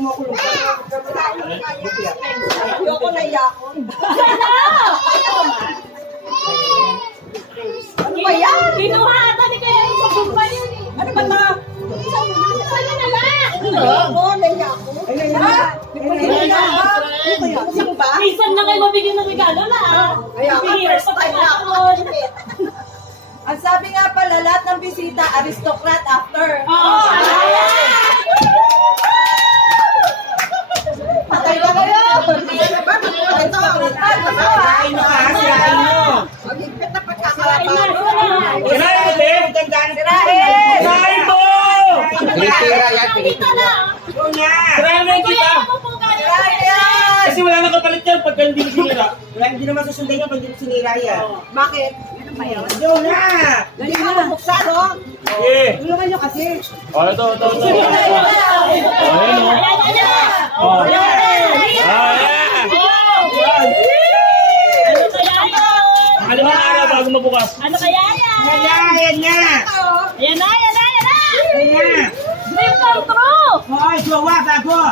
kumukulong ka. Ayoko na iyakon. Ano ba yan? Kinuha ata ni Kaya sa bumba yun eh. Ano ba na? Ano na lang? Ayoko na iyakon. Sino ba? Minsan na kayo mabigyan ng regalo na. First time na ako. Ang sabi nga pala, lahat ng bisita, aristocrat after. Patay na kayo! Sirain mo ha, sirain mo. Magigpit na pagkakalapan. Sirain mo, Sirain! sirain mo! Tinitira yan, Dito na. Yun nga. Sirain mo yung kita. Sirain! Kasi wala nang kapalit yan pagka hindi mo sinira. Wala, hindi naman susundan yan pag hindi mo sinira yan. Bakit? Yun nga. Hindi ka mabuksan, no? Okay. Tulungan nyo kasi. Oh, ito. Oh, ayan o. Oh, ayan. Ano kaya yan? Malimang araw bago mabukas. Ano kaya yan? Ayan nga. Ayan na, ayan na, ayan na! Ayan nga. Dream come true! Hoy, jowa, gago.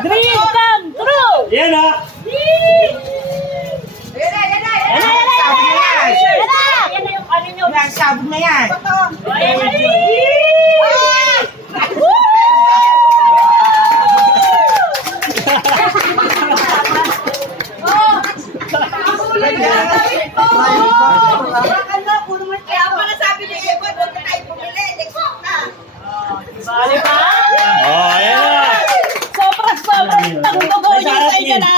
Dream come true! Yan o. Ayan na, ayan na, ayan Ayan na! na, ayan na, ayan na! Ayan na! Ayan na yung ano nyo. Yan, sabog na yan. Ayan na! Kaya pala sabi ni Eva, doon na tayo bumili. Next week na. Bali pa? Oh, ayan na. Sobrang tanggogoyo sa inyo na.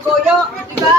Goyo, di ba?